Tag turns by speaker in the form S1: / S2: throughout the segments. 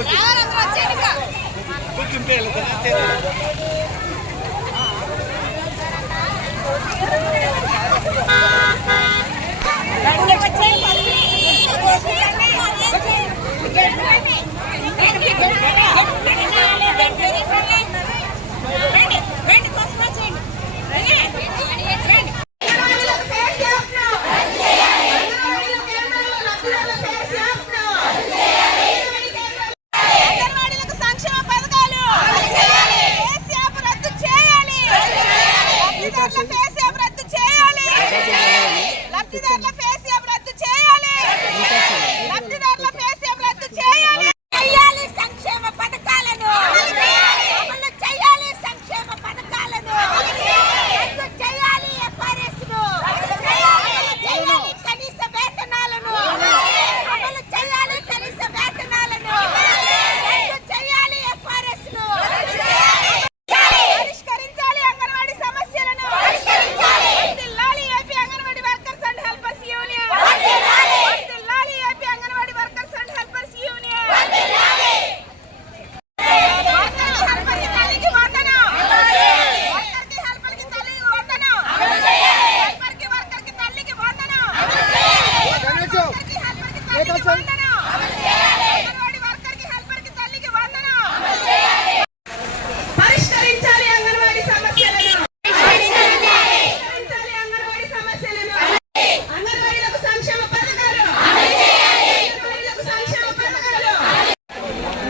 S1: కూర్చున్నాడు సార్ కూర్చుంటే
S2: లబ్ధిదారుల కేసీఆర్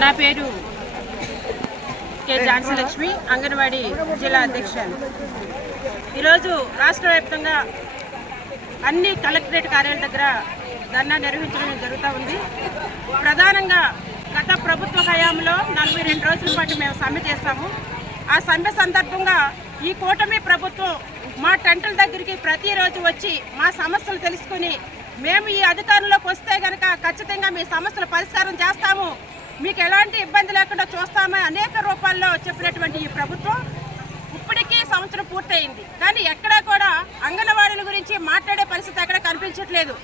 S2: నా
S3: పేరు కె ఝాన్సీ లక్ష్మి అంగన్వాడీ జిల్లా అధ్యక్షురాలు. ఈరోజు రాష్ట్ర వ్యాప్తంగా అన్ని కలెక్టరేట్ కార్యాలయాల దగ్గర ధర్నా నిర్వహించడం జరుగుతూ ఉంది. ప్రధానంగా గత ప్రభుత్వ హయాంలో నలభై రెండు రోజుల పాటు మేము సమ్మె చేస్తాము ఆ సమ్మె సందర్భంగా ఈ కూటమి ప్రభుత్వం మా టెంటుల దగ్గరికి ప్రతిరోజు వచ్చి మా సమస్యలు తెలుసుకుని మేము ఈ అధికారంలోకి వస్తే కనుక ఖచ్చితంగా మీ సమస్యల పరిష్కారం చేస్తాము. మీకు ఎలాంటి ఇబ్బంది లేకుండా చూస్తామని అనేక రూపాల్లో చెప్పినటువంటి ఈ ప్రభుత్వం ఇప్పటికీ సంవత్సరం పూర్తయింది. కానీ ఎక్కడా కూడా అంగన్వాడీల గురించి మాట్లాడే పరిస్థితి ఎక్కడ కనిపించట్లేదు.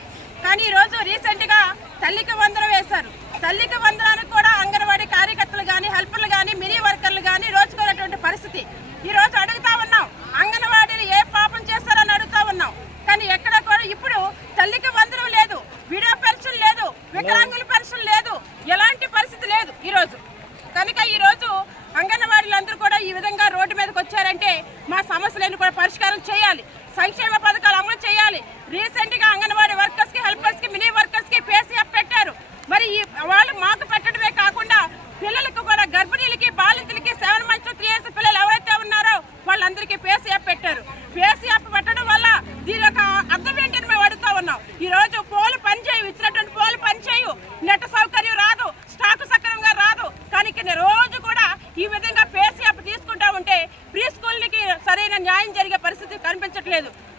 S3: కానీ ఈరోజు రీసెంట్గా తల్లికి వందనం వేశారు. తల్లికి వందనానికి కూడా అంగన్వాడీ కార్యకర్తలు కానీ హెల్పర్లు కానీ మినీ వర్కర్లు కానీ రోజుకున్నటువంటి పరిస్థితి ఈ రోజు అడుగుతా ఉన్నాం అంగన్వాడీలు ఏ పాపం చేస్తారని అడుగుతా ఉన్నాం కానీ ఎక్కడ కూడా ఇప్పుడు తల్లికి వందనం లేదు వీడియో పెన్షన్ లేదు వికలాంగుల పెన్షన్ లేదు ఎలాంటి పరిస్థితి లేదు ఈరోజు కనుక ఈ రోజు అంగన్వాడీలందరూ కూడా ఈ విధంగా రోడ్డు మీదకి వచ్చారంటే మా సమస్యలను కూడా పరిష్కారం చేయాలి. సంక్షేమ పథకాలు అమలు చేయాలి. రీసెంట్గా అంగన్వాడీ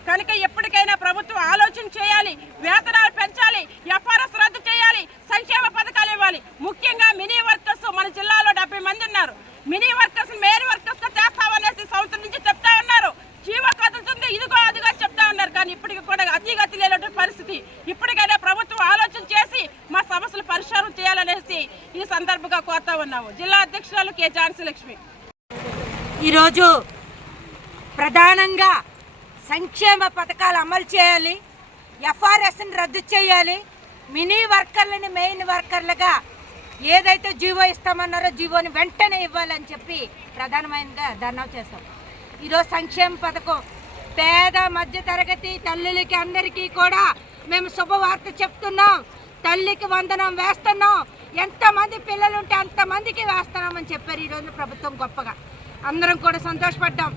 S3: కనుక ఎప్పటికైనా ప్రభుత్వం ఆలోచన చేయాలి వేతనాలు పెంచాలి ఎఫ్ఆర్ఎస్ రద్దు చేయాలి సంక్షేమ పథకాలు ఇవ్వాలి. ముఖ్యంగా మినీ వర్కర్స్ మన జిల్లాలో డెబ్బై మంది ఉన్నారు. మినీ వర్కర్స్ మేరీ వర్కర్స్తో చేస్తామనేసి సంవత్సరం నుంచి చెప్తా ఉన్నారు. జీవ కదులుతుంది ఇదిగో అదిగో చెప్తా ఉన్నారు. కానీ ఇప్పటికి కూడా అతిగతి లేనటువంటి పరిస్థితి. ఇప్పటికైనా ప్రభుత్వం ఆలోచన చేసి మా సమస్యలు పరిష్కారం చేయాలనేసి ఈ సందర్భంగా కోరుతా ఉన్నాము. జిల్లా అధ్యక్షురాలు కె ఝాన్సీ లక్ష్మి
S4: ఈరోజు ప్రధానంగా సంక్షేమ పథకాలు అమలు చేయాలి. ఎఫ్ఆర్ఎస్ని రద్దు చేయాలి. మినీ వర్కర్లని మెయిన్ వర్కర్లుగా ఏదైతే జీవో ఇస్తామన్నారో జీవోని వెంటనే ఇవ్వాలని చెప్పి ప్రధానమైనగా ధర్నా చేస్తాం ఈరోజు సంక్షేమ పథకం పేద మధ్య తరగతి తల్లులకి అందరికీ కూడా మేము శుభవార్త చెప్తున్నాం. తల్లికి వందనం వేస్తున్నాం. ఎంతమంది పిల్లలు ఉంటే అంతమందికి వేస్తున్నామని చెప్పారు ఈరోజు ప్రభుత్వం గొప్పగా. అందరం కూడా సంతోషపడ్డాం.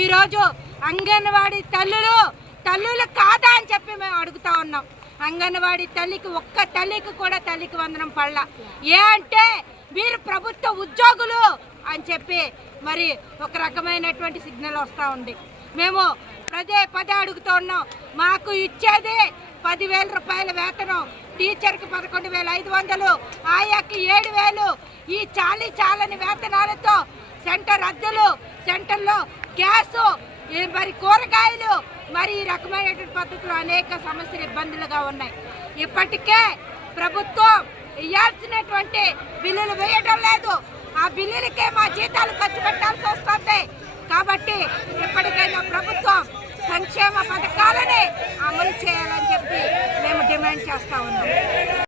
S4: ఈరోజు అంగన్వాడీ తల్లులు తల్లులు కాదా అని చెప్పి మేము అడుగుతా ఉన్నాం. అంగన్వాడీ తల్లికి ఒక్క తల్లికి కూడా తల్లికి వందనం పడలా. ఏ అంటే వీరు ప్రభుత్వ ఉద్యోగులు అని చెప్పి మరి ఒక రకమైనటువంటి సిగ్నల్ వస్తూ ఉంది. మేము పదే పదే అడుగుతున్నాం మాకు ఇచ్చేది పదివేల రూపాయల వేతనం టీచర్కి పదకొండు వేల ఐదు వందలు ఆయాకి ఏడు వేలు. ఈ చాలీ చాలని వేతనాలతో సెంటర్ అద్దెలు సెంటర్లో గ్యాసు మరి కూరగాయలు మరి ఈ రకమైనటువంటి పద్ధతులు అనేక సమస్యలు ఇబ్బందులుగా ఉన్నాయి. ఇప్పటికే ప్రభుత్వం ఇవ్వాల్సినటువంటి బిల్లులు వేయడం లేదు. ఆ బిల్లులకే మా జీతాలు ఖర్చు పెట్టాల్సి వస్తుంది. కాబట్టి ఇప్పటికైనా ప్రభుత్వం సంక్షేమ పథకాలని అమలు చేయాలని చెప్పి మేము డిమాండ్ చేస్తా ఉన్నాం.